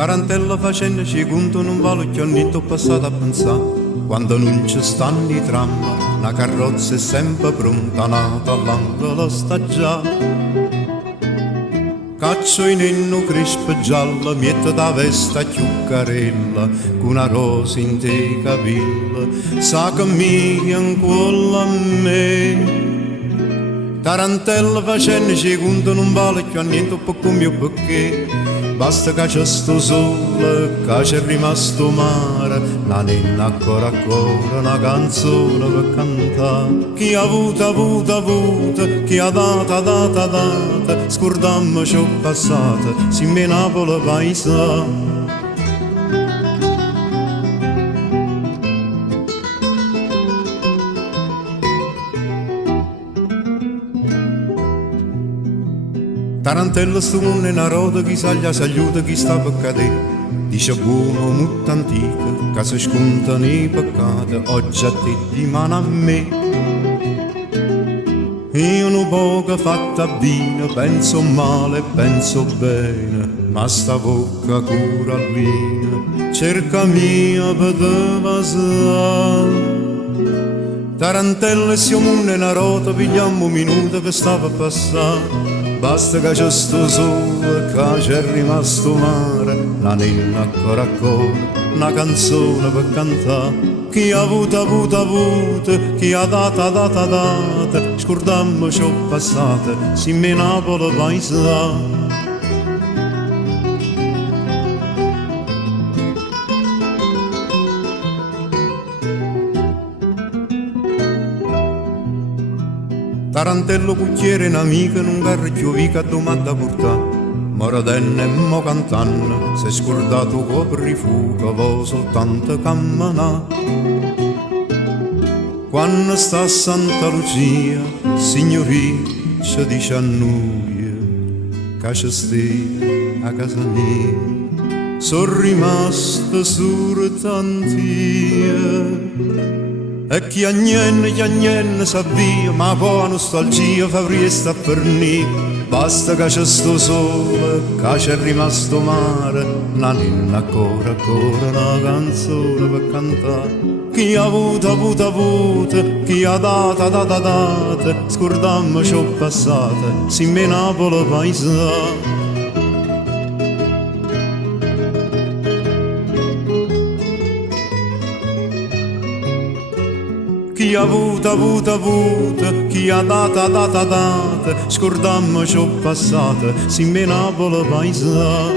Tarantella facendo ci conto non vale che ogni ho passato a pensare. Quando non ci stanno i tram, una carrozza è sempre pronta, nata all'angolo sta già. Caccio in inno crispo giallo, mietto da vesta chiuccarella, con una rosa in te capilla, sa che mi ancora a me. Tarantella facendo ci conto non vale che niente per come perché basta che c'è sto sole, che c'è rimasto mare, la nenna ancora una canzone per cantare. Chi ha avuto, chi ha data, scordammo ciò passato, si me Napoli paesa. Tarantella sto mondo è una roda, chi saglia si aiuta, chi sta per cadere. Dice buono, molto antico, che si scontano i peccati, oggi a te di mano a me. Io non poco fatta bene, penso male, penso bene, ma sta bocca curallina, cerca mia per devasare. Tarantella e sto mondo è una roda, pigliamo un minuto che stava a passare. Basta che c'è sto sole, che c'è rimasto mare, la nenna ancora, una canzone per cantare. Chi ha avuto, chi ha data, scordammo ciò passato, si me Napoli paesa. Tarantello cucchiere un'amica non garrecchio vica domanda portà. Moradenne e mo cantanno, se scordato copri fuga, vo soltanto camminà. Quando sta a Santa Lucia, signoria, ci dice a noi, che ci stia a casa mia, sono rimasto soltantia. E chi a niente sa via, ma poi la nostalgia fa riesta per me. Basta che c'è sto sole, che c'è rimasto mare, la nenna ancora, una canzone per cantare. Chi ha avuto, chi ha data, scordammo ciò passato, si me Napoli paesa. Chi ha avuto, chi ha data, scordammo ciò passato, si me Napoli paesa.